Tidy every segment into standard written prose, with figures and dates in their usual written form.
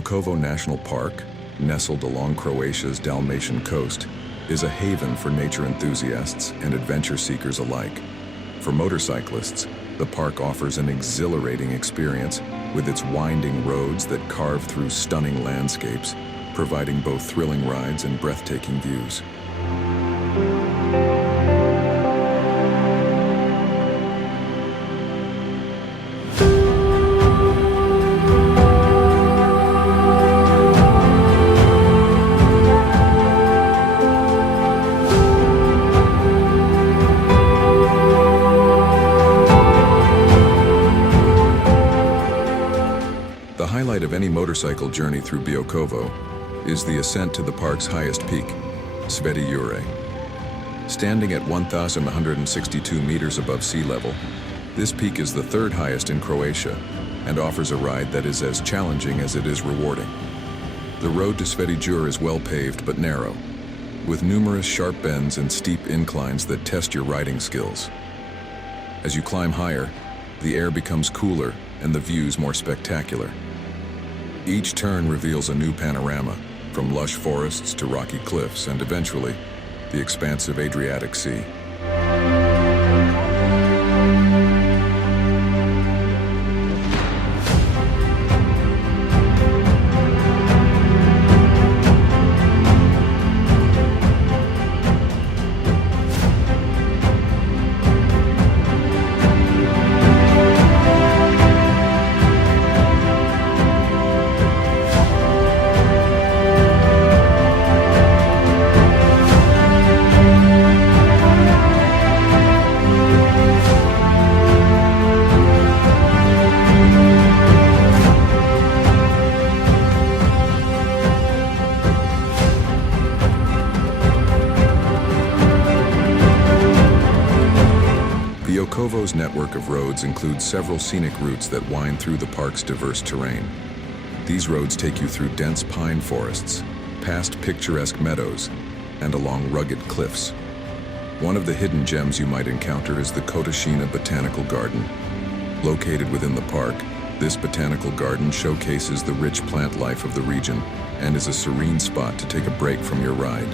Biokovo National Park, nestled along Croatia's Dalmatian coast, is a haven for nature enthusiasts and adventure seekers alike. For motorcyclists, the park offers an exhilarating experience with its winding roads that carve through stunning landscapes, providing both thrilling rides and breathtaking views. The highlight of any motorcycle journey through Biokovo is the ascent to the park's highest peak, Sveti Jure. Standing at 1,162 meters above sea level, this peak is the third highest in Croatia and offers a ride that is as challenging as it is rewarding. The road to Sveti Jure is well paved but narrow, with numerous sharp bends and steep inclines that test your riding skills. As you climb higher, the air becomes cooler and the views more spectacular. Each turn reveals a new panorama, from lush forests to rocky cliffs and eventually, the expansive Adriatic Sea. Biokovo's network of roads includes several scenic routes that wind through the park's diverse terrain. These roads take you through dense pine forests, past picturesque meadows, and along rugged cliffs. One of the hidden gems you might encounter is the Kotašina Botanical Garden. Located within the park, this botanical garden showcases the rich plant life of the region and is a serene spot to take a break from your ride.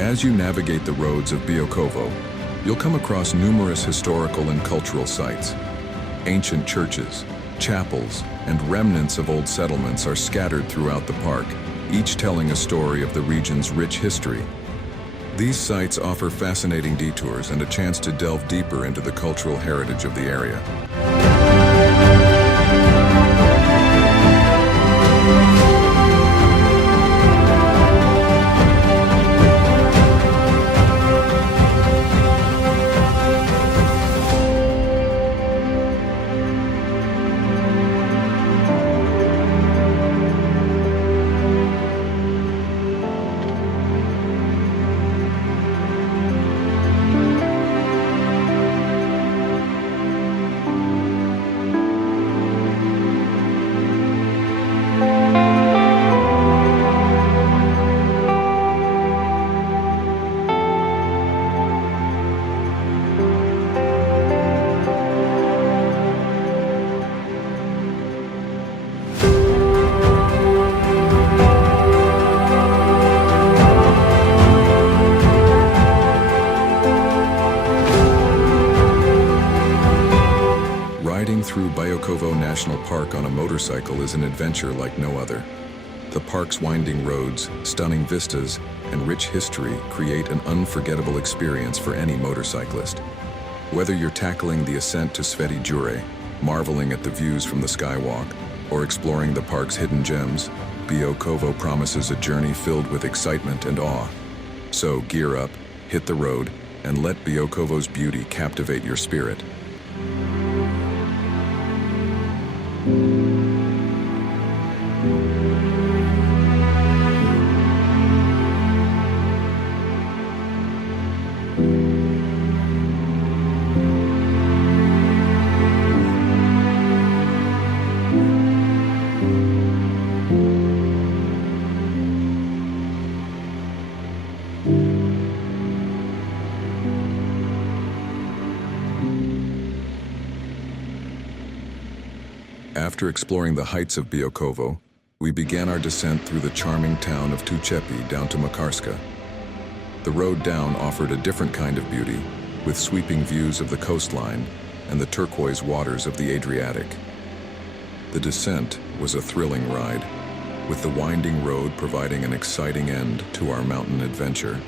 As you navigate the roads of Biokovo, you'll come across numerous historical and cultural sites. Ancient churches, chapels, and remnants of old settlements are scattered throughout the park, each telling a story of the region's rich history. These sites offer fascinating detours and a chance to delve deeper into the cultural heritage of the area. Biokovo National Park on a motorcycle is an adventure like no other. The park's winding roads, stunning vistas, and rich history create an unforgettable experience for any motorcyclist. Whether you're tackling the ascent to splendor, marveling at the views from the skywalk, or exploring the park's hidden gems, Biokovo promises a journey filled with excitement and awe. So gear up, hit the road, and let Biokovo's beauty captivate your spirit. After exploring the heights of Biokovo, we began our descent through the charming town of Tucepi down to Makarska. The road down offered a different kind of beauty, with sweeping views of the coastline and the turquoise waters of the Adriatic. The descent was a thrilling ride, with the winding road providing an exciting end to our mountain adventure.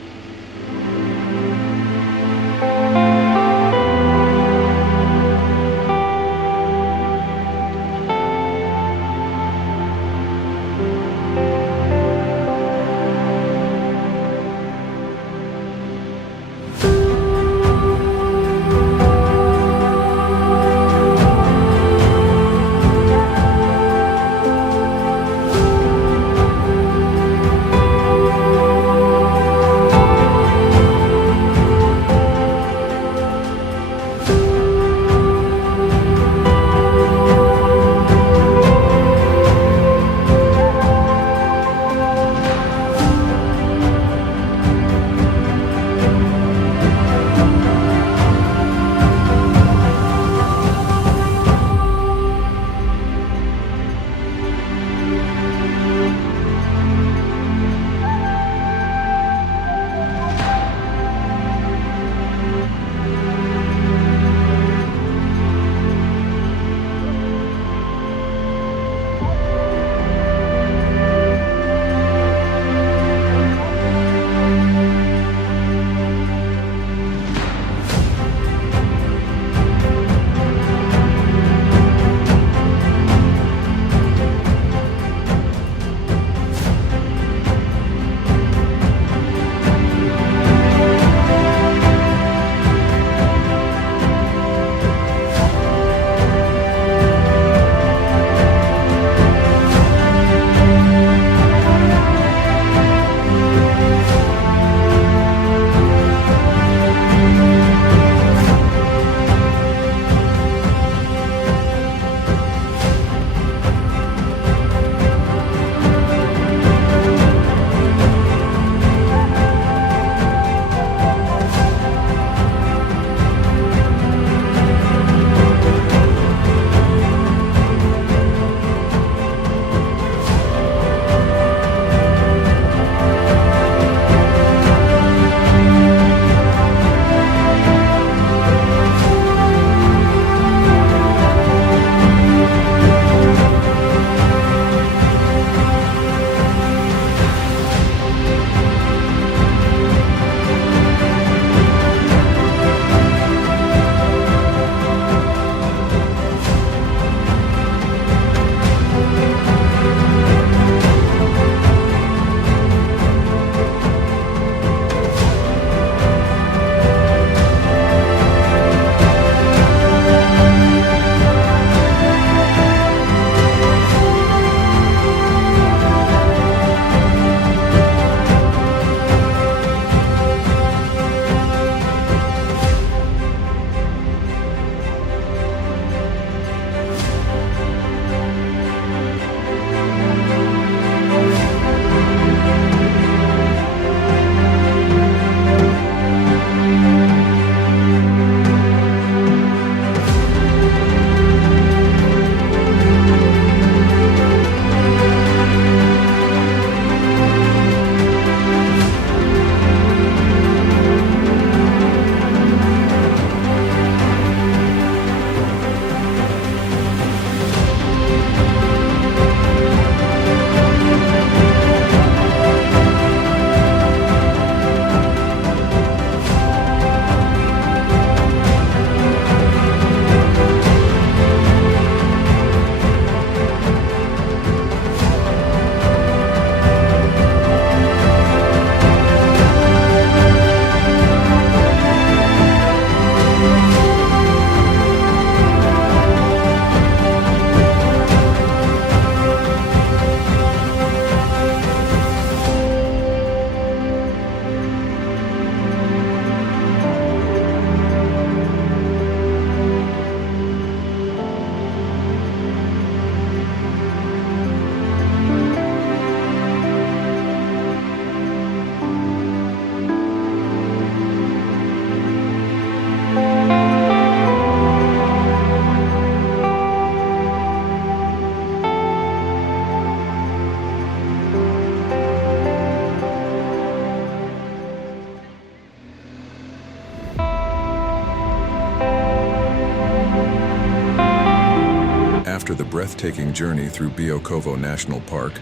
After the breathtaking journey through Biokovo National Park,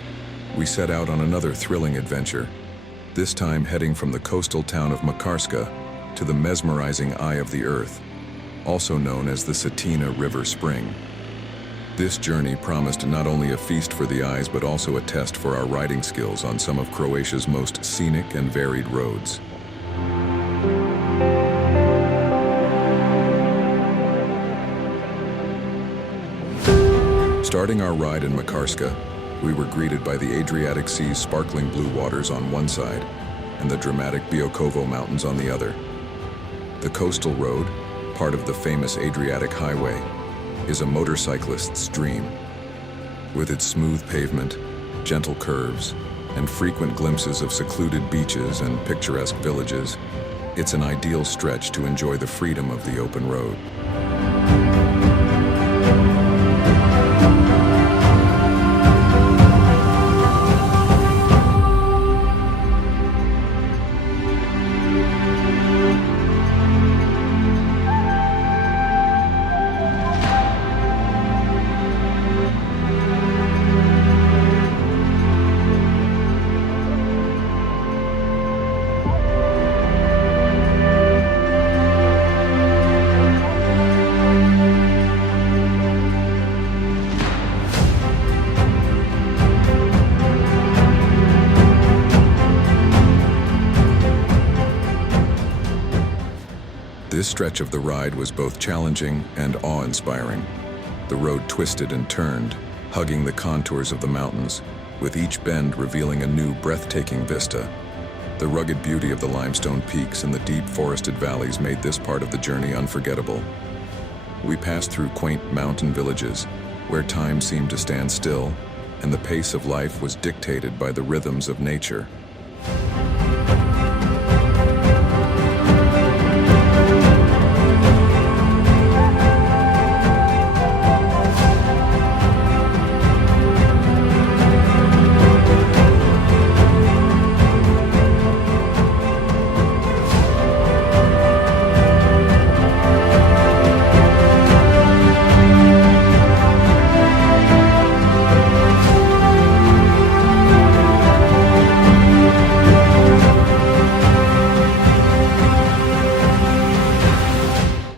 we set out on another thrilling adventure, this time heading from the coastal town of Makarska to the mesmerizing Eye of the Earth, also known as the Cetina River Spring. This journey promised not only a feast for the eyes but also a test for our riding skills on some of Croatia's most scenic and varied roads. Starting our ride in Makarska, we were greeted by the Adriatic Sea's sparkling blue waters on one side and the dramatic Biokovo Mountains on the other. The coastal road, part of the famous Adriatic Highway, is a motorcyclist's dream. With its smooth pavement, gentle curves, and frequent glimpses of secluded beaches and picturesque villages, it's an ideal stretch to enjoy the freedom of the open road. This stretch of the ride was both challenging and awe-inspiring. The road twisted and turned, hugging the contours of the mountains, with each bend revealing a new breathtaking vista. The rugged beauty of the limestone peaks and the deep forested valleys made this part of the journey unforgettable. We passed through quaint mountain villages, where time seemed to stand still, and the pace of life was dictated by the rhythms of nature.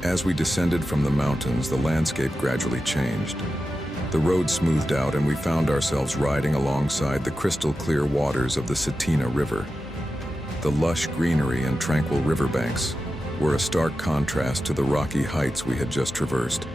As we descended from the mountains, the landscape gradually changed. The road smoothed out and we found ourselves riding alongside the crystal-clear waters of the Cetina River. The lush greenery and tranquil riverbanks were a stark contrast to the rocky heights we had just traversed.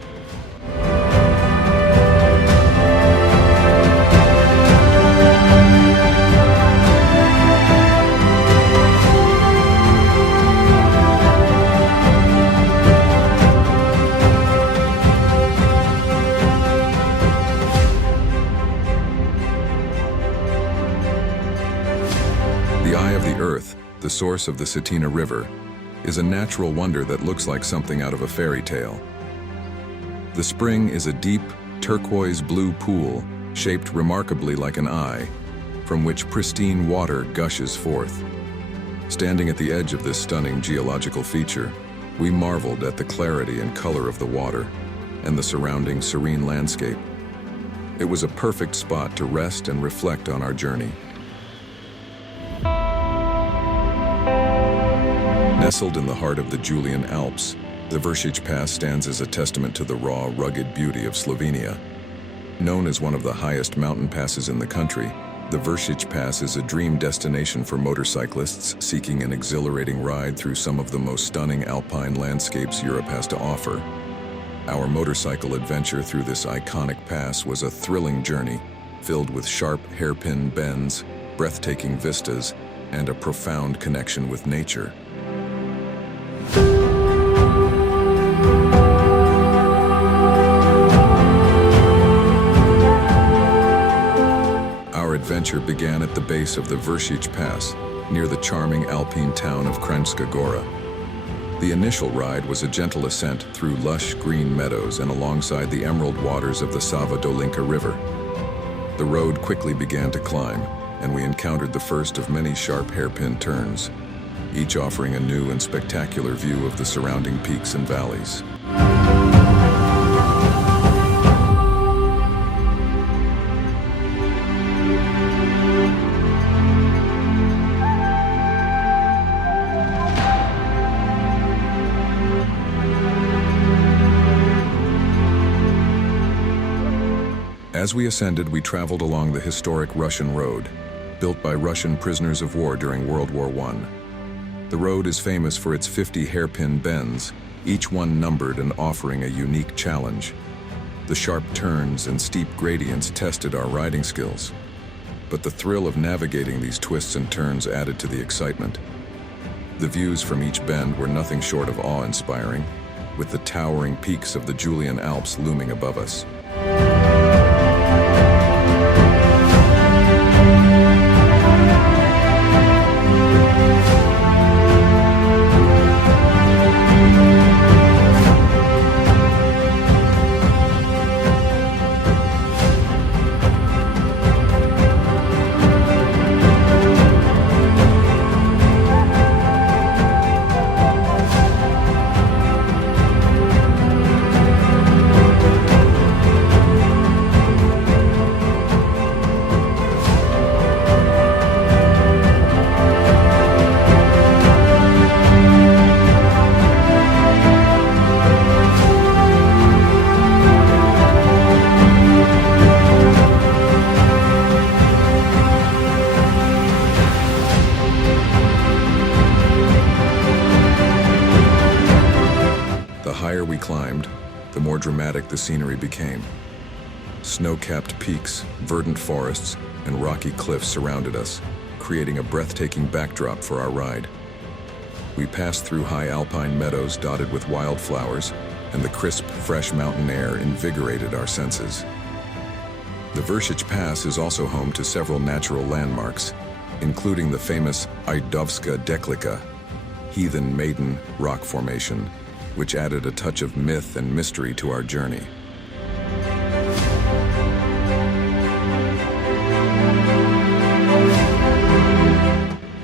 The Eye of the Earth, the source of the Cetina River, is a natural wonder that looks like something out of a fairy tale. The spring is a deep, turquoise blue pool shaped remarkably like an eye, from which pristine water gushes forth. Standing at the edge of this stunning geological feature, we marveled at the clarity and color of the water and the surrounding serene landscape. It was a perfect spot to rest and reflect on our journey. Nestled in the heart of the Julian Alps, the Vrsic Pass stands as a testament to the raw, rugged beauty of Slovenia. Known as one of the highest mountain passes in the country, the Vrsic Pass is a dream destination for motorcyclists seeking an exhilarating ride through some of the most stunning alpine landscapes Europe has to offer. Our motorcycle adventure through this iconic pass was a thrilling journey, filled with sharp hairpin bends, breathtaking vistas, and a profound connection with nature. Our adventure began at the base of the Vrsic Pass, near the charming alpine town of Kranjska Gora. The initial ride was a gentle ascent through lush green meadows and alongside the emerald waters of the Sava Dolinka River. The road quickly began to climb, and we encountered the first of many sharp hairpin turns, each offering a new and spectacular view of the surrounding peaks and valleys. As we ascended, we traveled along the historic Russian road, built by Russian prisoners of war during World War I. The road is famous for its 50 hairpin bends, each one numbered and offering a unique challenge. The sharp turns and steep gradients tested our riding skills, but the thrill of navigating these twists and turns added to the excitement. The views from each bend were nothing short of awe-inspiring, with the towering peaks of the Julian Alps looming above us. We climbed, the more dramatic the scenery became. Snow-capped peaks, verdant forests, and rocky cliffs surrounded us, creating a breathtaking backdrop for our ride. We passed through high alpine meadows dotted with wildflowers, and the crisp, fresh mountain air invigorated our senses. The Vrsic Pass is also home to several natural landmarks, including the famous Idovska Deklika, heathen maiden rock formation, which added a touch of myth and mystery to our journey.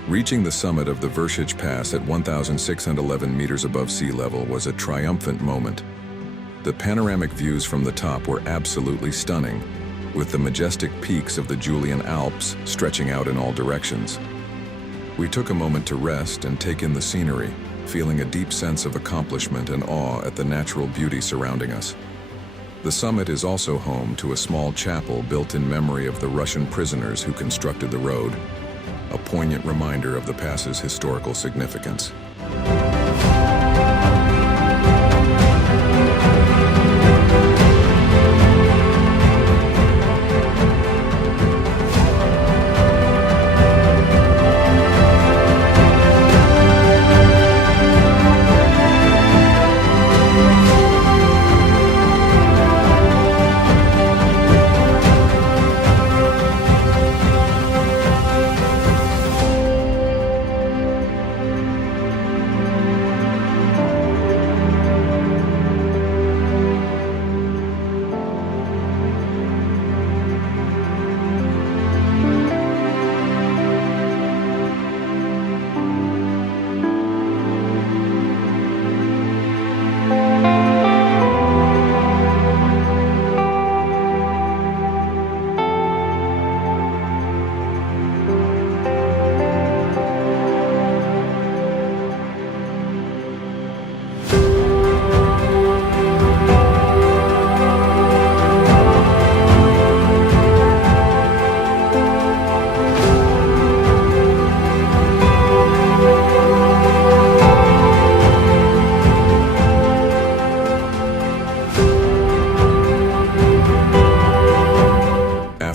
Reaching the summit of the Vrsic Pass at 1,611 meters above sea level was a triumphant moment. The panoramic views from the top were absolutely stunning, with the majestic peaks of the Julian Alps stretching out in all directions. We took a moment to rest and take in the scenery, feeling a deep sense of accomplishment and awe at the natural beauty surrounding us. The summit is also home to a small chapel built in memory of the Russian prisoners who constructed the road, a poignant reminder of the pass's historical significance.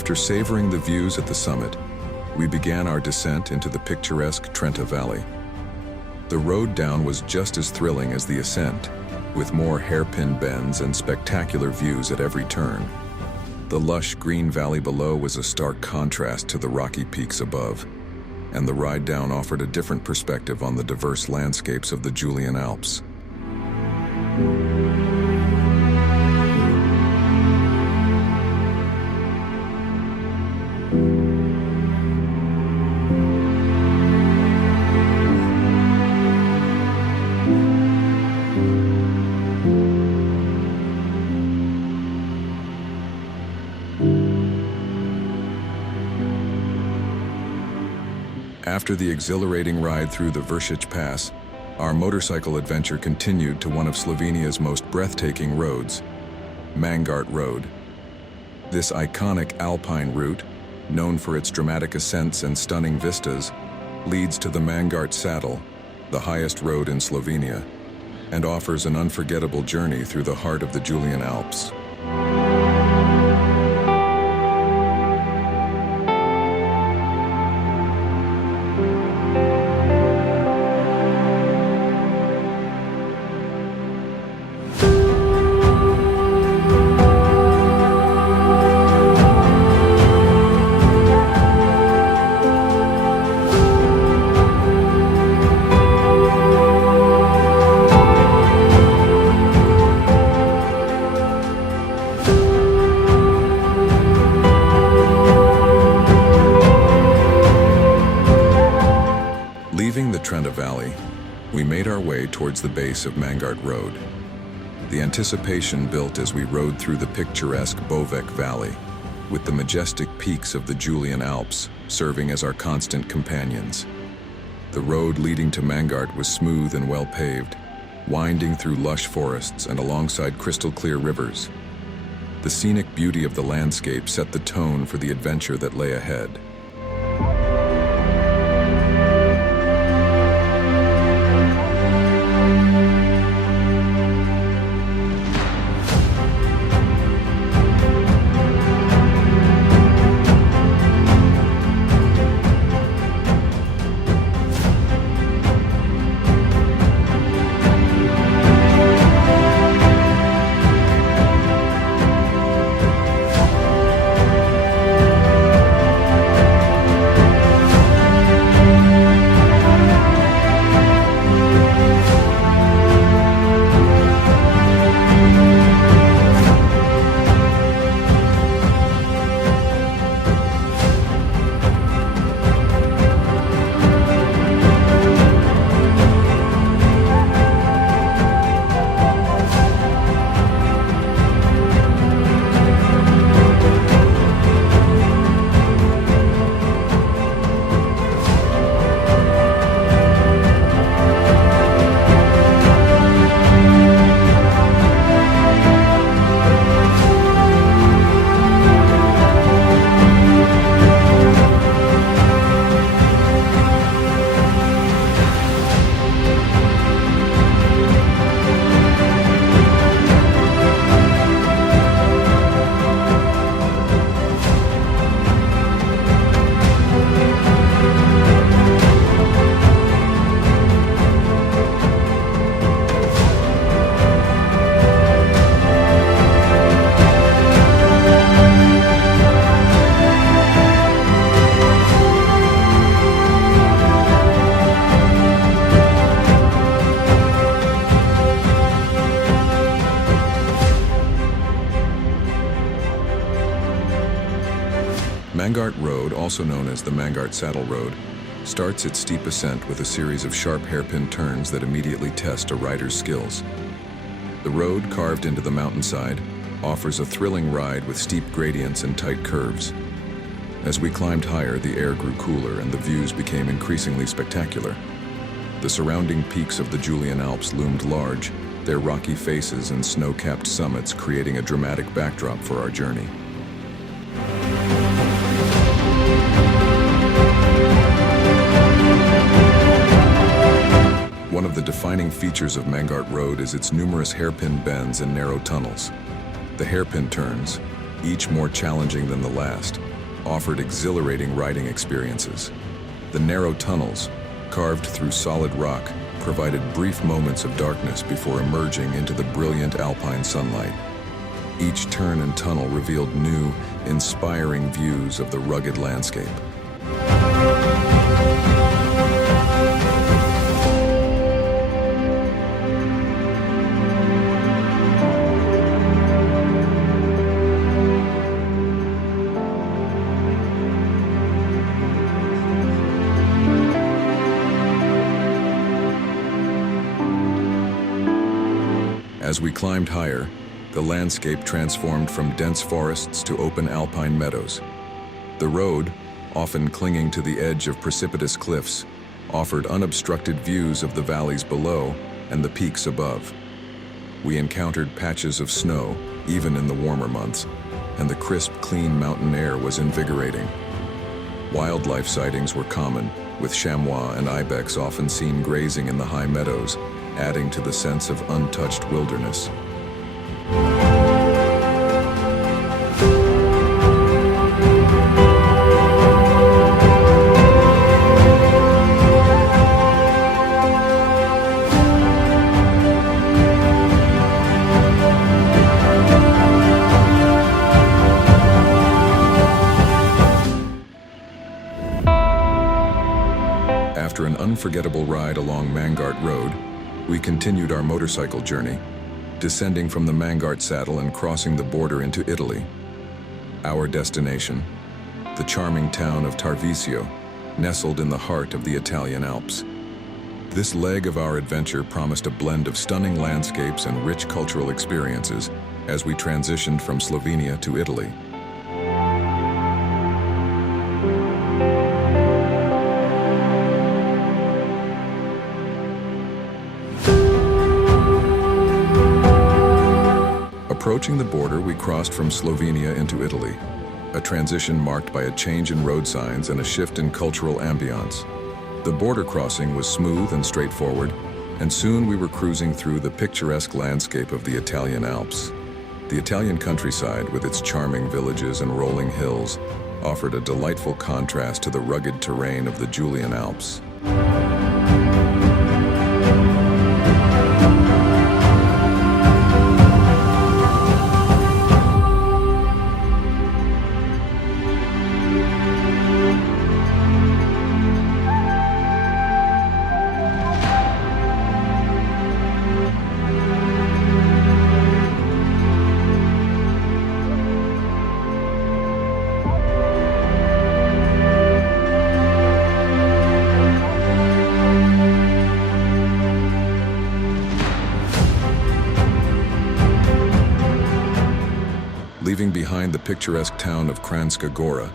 After savoring the views at the summit, we began our descent into the picturesque Trenta Valley. The road down was just as thrilling as the ascent, with more hairpin bends and spectacular views at every turn. The lush green valley below was a stark contrast to the rocky peaks above, and the ride down offered a different perspective on the diverse landscapes of the Julian Alps. After the exhilarating ride through the Vrsic Pass, our motorcycle adventure continued to one of Slovenia's most breathtaking roads, Mangart Road. This iconic alpine route, known for its dramatic ascents and stunning vistas, leads to the Mangart Saddle, the highest road in Slovenia, and offers an unforgettable journey through the heart of the Julian Alps. Leaving the Trenta Valley, we made our way towards the base of Mangart Road. The anticipation built as we rode through the picturesque Bovec Valley, with the majestic peaks of the Julian Alps serving as our constant companions. The road leading to Mangart was smooth and well-paved, winding through lush forests and alongside crystal-clear rivers. The scenic beauty of the landscape set the tone for the adventure that lay ahead. Mangart Road, also known as the Mangart Saddle Road, starts its steep ascent with a series of sharp hairpin turns that immediately test a rider's skills. The road, carved into the mountainside, offers a thrilling ride with steep gradients and tight curves. As we climbed higher, the air grew cooler and the views became increasingly spectacular. The surrounding peaks of the Julian Alps loomed large, their rocky faces and snow-capped summits creating a dramatic backdrop for our journey. One of the defining features of Mangart Road is its numerous hairpin bends and narrow tunnels. The hairpin turns, each more challenging than the last, offered exhilarating riding experiences. The narrow tunnels, carved through solid rock, provided brief moments of darkness before emerging into the brilliant alpine sunlight. Each turn and tunnel revealed new, inspiring views of the rugged landscape. As we climbed higher, the landscape transformed from dense forests to open alpine meadows. The road, often clinging to the edge of precipitous cliffs, offered unobstructed views of the valleys below and the peaks above. We encountered patches of snow, even in the warmer months, and the crisp, clean mountain air was invigorating. Wildlife sightings were common, with chamois and ibex often seen grazing in the high meadows, adding to the sense of untouched wilderness. After an unforgettable ride along Mangart Road, we continued our motorcycle journey, descending from the Mangart saddle and crossing the border into Italy. Our destination, the charming town of Tarvisio, nestled in the heart of the Italian Alps. This leg of our adventure promised a blend of stunning landscapes and rich cultural experiences as we transitioned from Slovenia to Italy. Approaching the border, we crossed from Slovenia into Italy, a transition marked by a change in road signs and a shift in cultural ambiance. The border crossing was smooth and straightforward, and soon we were cruising through the picturesque landscape of the Italian Alps. The Italian countryside, with its charming villages and rolling hills, offered a delightful contrast to the rugged terrain of the Julian Alps. Leaving behind the picturesque town of Kranjska Gora,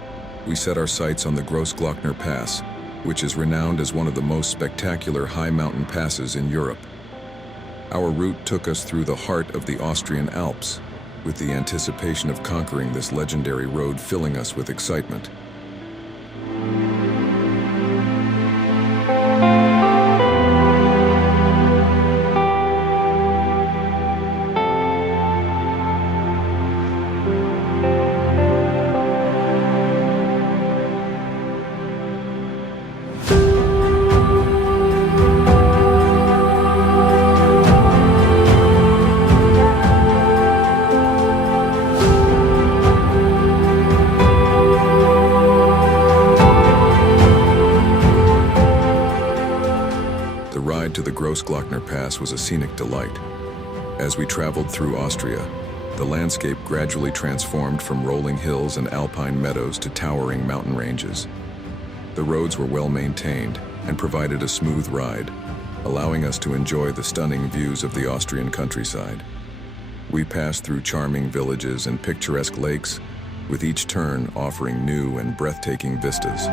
we set our sights on the Grossglockner Pass, which is renowned as one of the most spectacular high mountain passes in Europe. Our route took us through the heart of the Austrian Alps, with the anticipation of conquering this legendary road filling us with excitement. To the Grossglockner Pass was a scenic delight. As we traveled through Austria, the landscape gradually transformed from rolling hills and alpine meadows to towering mountain ranges. The roads were well maintained and provided a smooth ride, allowing us to enjoy the stunning views of the Austrian countryside. We passed through charming villages and picturesque lakes, with each turn offering new and breathtaking vistas.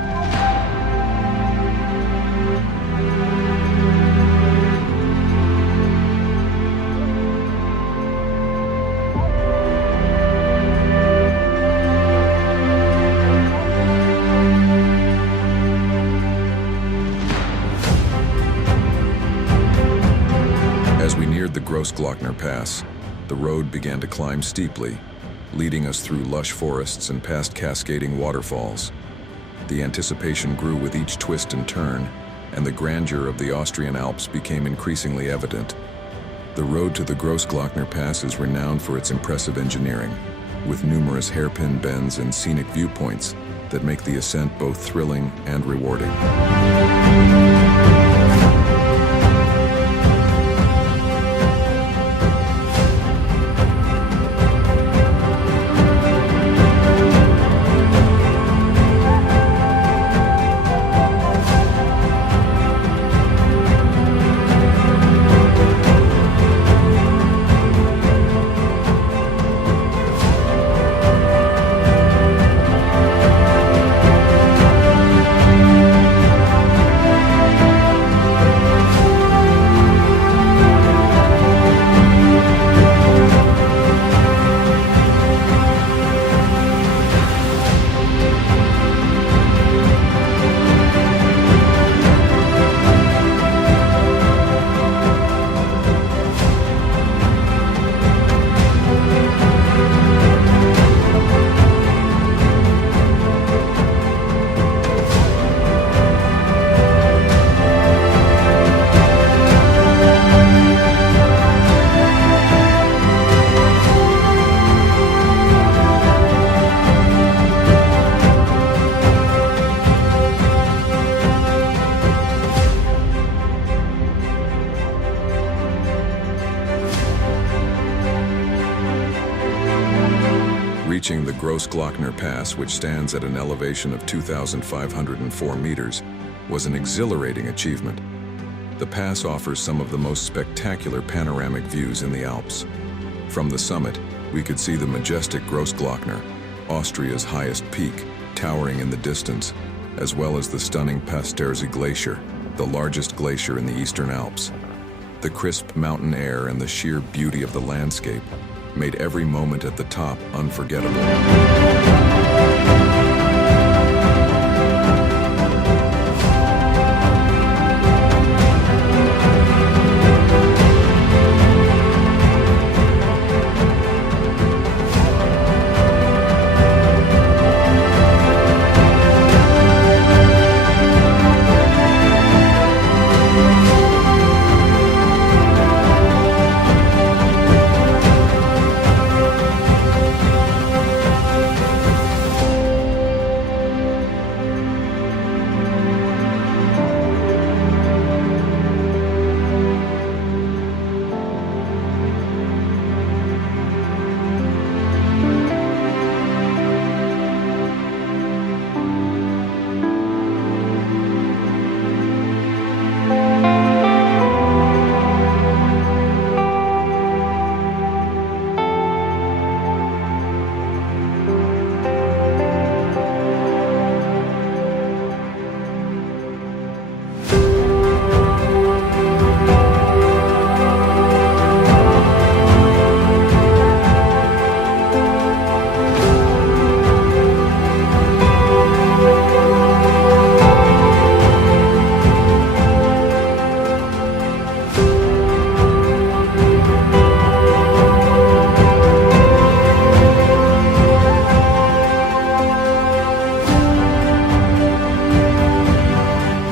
As we neared the Grossglockner Pass, the road began to climb steeply, leading us through lush forests and past cascading waterfalls. The anticipation grew with each twist and turn, and the grandeur of the Austrian Alps became increasingly evident. The road to the Grossglockner Pass is renowned for its impressive engineering, with numerous hairpin bends and scenic viewpoints that make the ascent both thrilling and rewarding. Reaching the Grossglockner Pass, which stands at an elevation of 2,504 meters, was an exhilarating achievement. The pass offers some of the most spectacular panoramic views in the Alps. From the summit, we could see the majestic Grossglockner, Austria's highest peak, towering in the distance, as well as the stunning Vrsic Glacier, the largest glacier in the Eastern Alps. The crisp mountain air and the sheer beauty of the landscape made every moment at the top unforgettable.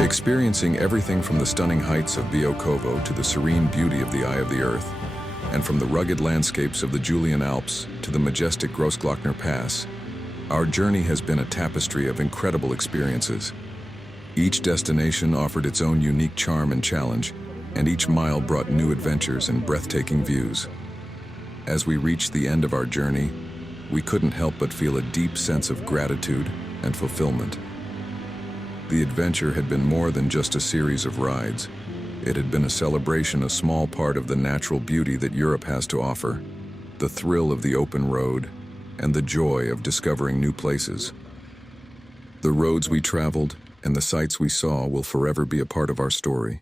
Experiencing everything from the stunning heights of Biokovo to the serene beauty of the Eye of the Earth, and from the rugged landscapes of the Julian Alps to the majestic Grossglockner Pass, our journey has been a tapestry of incredible experiences. Each destination offered its own unique charm and challenge, and each mile brought new adventures and breathtaking views. As we reached the end of our journey, we couldn't help but feel a deep sense of gratitude and fulfillment. The adventure had been more than just a series of rides. It had been a celebration, a small part of the natural beauty that Europe has to offer, the thrill of the open road, and the joy of discovering new places. The roads we traveled and the sights we saw will forever be a part of our story.